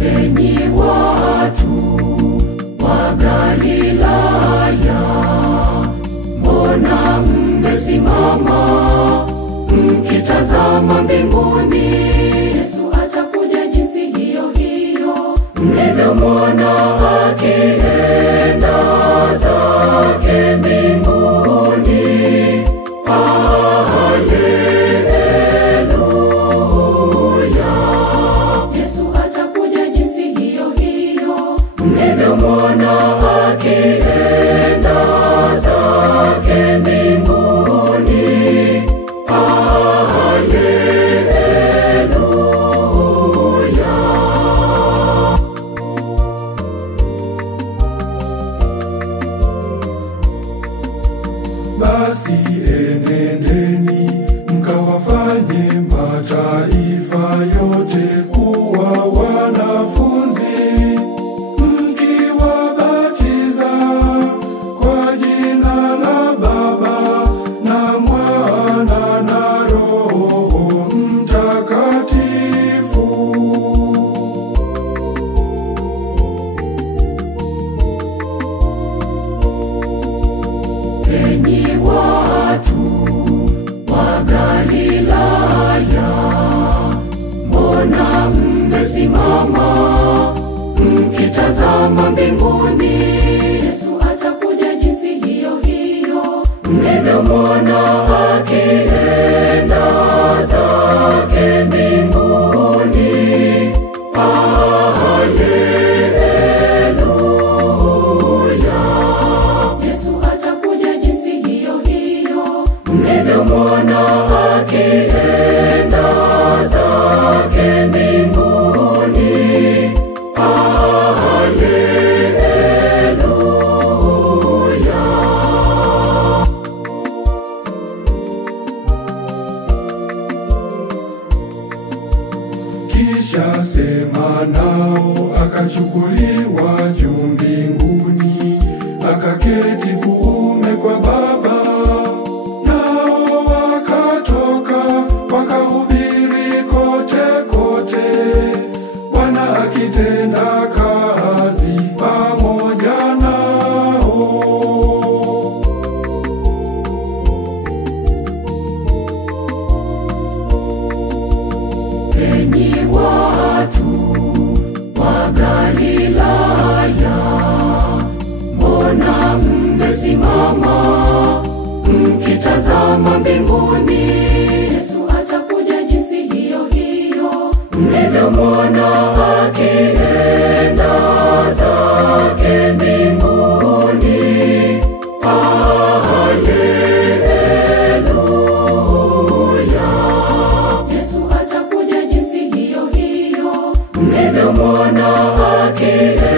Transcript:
Enyi watu wa Galilaya, mbona mmesimama mkitazama mbinguni? Yesu atakuja jinsi hiyo hiyo mlivyomwona akienda zake mbinguni. Haleluya. Yesu atakuja jinsi hiyo hiyo mlivyomwona akienda zake mbinguni. Haleluya. Basi enendeni mkawafanye mataifa yote kuwa wanafunzi, mkiwabatiza kwa jina la Baba na Mwana na Roho Mtakatifu. Enyi watu wa Galilaya, mbona mmesimama mkitazama mbinguni? Yesu atakuja jinsi hiyo hiyo mlivyomwona akienda zake mbinguni. Haleluya. Yesu atakuja jinsi hiyo hiyo mlivyomwona akienda zake mbinguni. Haleluya. Kisha sema nao, akachukuliwa juu mbinguni, akaketi kuume kwa Baba. Nao wakatoka wakahubiri kote kote, Bwana akitenda kazi pamoja nao. Enyi watu wa Galilaya, mbona mmesimama mkitazama mbinguni? Yesu atakuja jinsi hiyo hiyo mlivyomwona akienda zake mbinguni. Haleluya. Yesu atakuja jinsi hiyo hiyo mlivyomwona akienda